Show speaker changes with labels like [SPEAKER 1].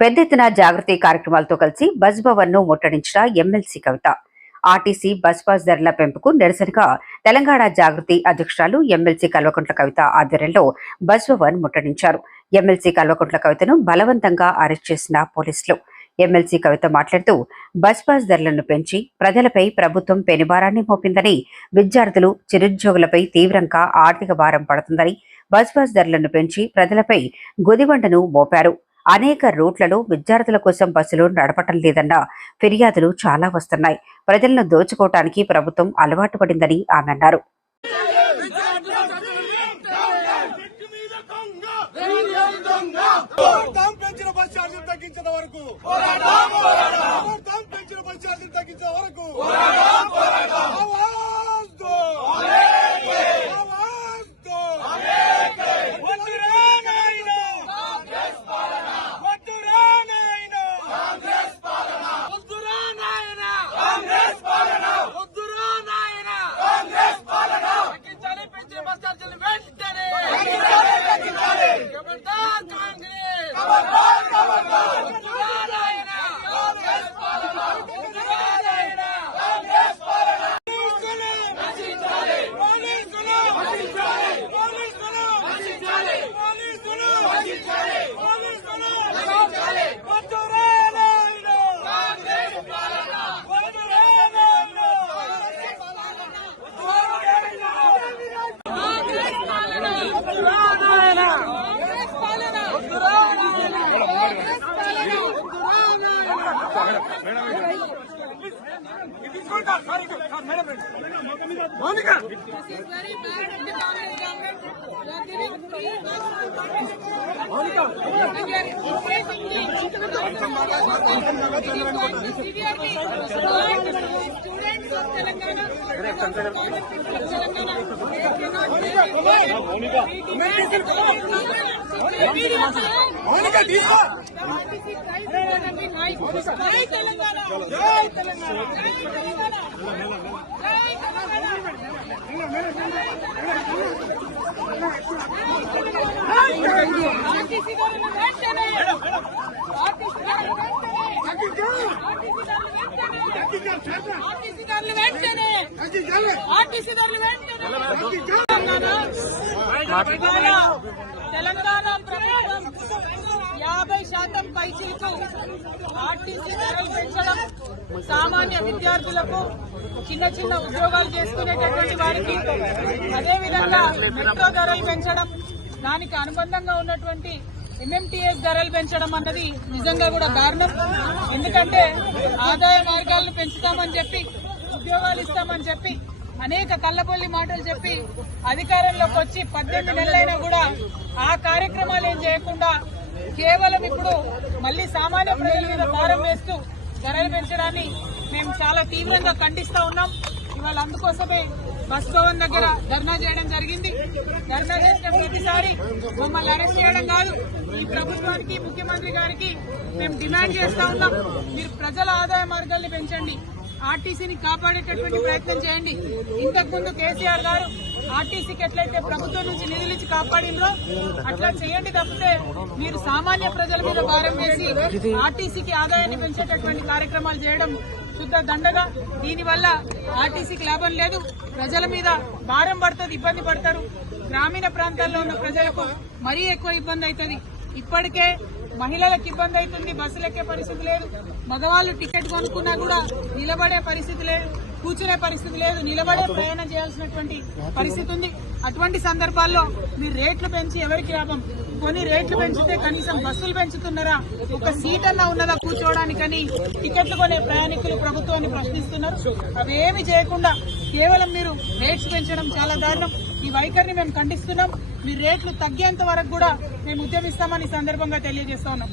[SPEAKER 1] పెద్ద ఎత్తున జాగృతి కార్యక్రమాలతో కలిసి బస్ భవన్ను ముట్టడించిన MLC Kavitha. RTC bus pass ధరల పెంపుకు నిరసనగా తెలంగాణ జాగృతి అధ్యక్షురాలు ఎమ్మెల్సీ కల్వకుంట్ల కవిత ఆధ్వర్యంలో బస్ భవన్ ముట్టడించారు. ఎమ్మెల్సీ కల్వకుంట్ల కవితను బలవంతంగా అరెస్ట్ చేసిన పోలీసులు. ఎమ్మెల్సీ కవిత మాట్లాడుతూ బస్ పాస్ ధరలను పెంచి ప్రజలపై ప్రభుత్వం పెనుభారాన్ని మోపిందని విద్యార్థులు చిరుద్యోగులపై తీవ్రంగా ఆర్థిక భారం పడుతుందని బస్ పాస్ ధరలను పెంచి ప్రజలపై గుదిబండను మోపారు. అనేక రూట్లలో విద్యార్థుల కోసం బస్సులు నడపటం లేదన్న ఫిర్యాదులు చాలా వస్తున్నాయి. ప్రజలను దోచుకోవటానికి ప్రభుత్వం అలవాటు పడిందని ఆమె అన్నారు.
[SPEAKER 2] పోరాటం బస్ ఛార్జీలు తగ్గించిన వరకు.
[SPEAKER 3] Students of Telangana, Telangana, Telangana,
[SPEAKER 2] Mounika తీసుకో!
[SPEAKER 3] ఆర్టీసీ గారిని వెంటనే ఆర్టీసీ గారిని వెంటనే తెలంగాణ తెలంగాణ ప్రభుత్వం యాభై శాతం పైసీలకు ఆర్టీసీ ధరలు పెంచడం సామాన్య విద్యార్థులకు చిన్న చిన్న ఉద్యోగాలు చేసుకునేటటువంటి వారికి అదేవిధంగా మెట్రో ధరలు పెంచడం దానికి అనుబంధంగా ఉన్నటువంటి ఎంఎంటీఎస్ ధరలు పెంచడం అన్నది నిజంగా కూడా దారుణం. ఎందుకంటే ఆదాయ మార్గాలను పెంచుతామని చెప్పి ఉద్యోగాలు ఇస్తామని చెప్పి అనేక కళ్ళబొల్లి మాటలు చెప్పి అధికారంలోకి వచ్చి పద్దెనిమిది నెలలైనా కూడా ఆ కార్యక్రమాలు ఏం చేయకుండా కేవలం ఇప్పుడు మళ్ళీ సామాన్య ప్రజల మీద భారం వేస్తూ ధరలు పెంచడాన్ని మేము చాలా తీవ్రంగా ఖండిస్తా ఉన్నాం. ఇవాళ అందుకోసమే బస్ భవన్ దగ్గర ధర్నా చేయడం జరిగింది. ధర్నా చేసిన ప్రతిసారి మమ్మల్ని అరెస్ట్ చేయడం కాదు ఈ ప్రభుత్వానికి ముఖ్యమంత్రి గారికి మేము డిమాండ్ చేస్తా ఉన్నాం. మీరు ప్రజల ఆదాయ మార్గాల్ని పెంచండి. ఆర్టీసీని కాపాడేటటువంటి ప్రయత్నం చేయండి. ఇంతకు ముందు కేసీఆర్ గారు ఆర్టీసీకి ఎట్లయితే ప్రభుత్వం నుంచి నిధులు ఇచ్చి కాపాడిందో అట్లా చేయండి తప్పితే మీరు సామాన్య ప్రజల మీద భారం వేసి ఆర్టీసీకి ఆదాయాన్ని పెంచేటటువంటి కార్యక్రమాలు చేయడం శుద్ధ దండగా. దీనివల్ల ఆర్టీసీకి లాభం లేదు. ప్రజల మీద భారం పడుతుంది ఇబ్బంది పడతారు. గ్రామీణ ప్రాంతాల్లో ఉన్న ప్రజలకు మరీ ఎక్కువ ఇబ్బంది అవుతుంది. ఇప్పటికే మహిళలకు ఇబ్బంది అవుతుంది బస్సులు ఎక్కే పరిస్థితి లేదు. మగవాళ్ళు టికెట్ కొనుక్కున్నా కూడా నిలబడే పరిస్థితి లేదు కూర్చునే పరిస్థితి లేదు నిలబడే ప్రయాణం చేయాల్సినటువంటి పరిస్థితి ఉంది. అటువంటి సందర్భాల్లో మీరు రేట్లు పెంచి ఎవరికి లాభం? కొన్ని రేట్లు పెంచితే కనీసం బస్సులు పెంచుతున్నారా? ఒక సీట్ అన్నా ఉన్నదా కూర్చోవడానికని టికెట్లు కొనే ప్రయాణికులు ప్రభుత్వాన్ని ప్రశ్నిస్తున్నారు. అవేమి చేయకుండా కేవలం మీరు రేట్స్ పెంచడం చాలా దారుణం. ఈ వైఖరిని మేము ఖండిస్తున్నాం. మీ రేట్లు తగ్గేంత వరకు కూడా మేము ఉద్యమిస్తామని ఈ సందర్భంగా తెలియజేస్తా ఉన్నాం.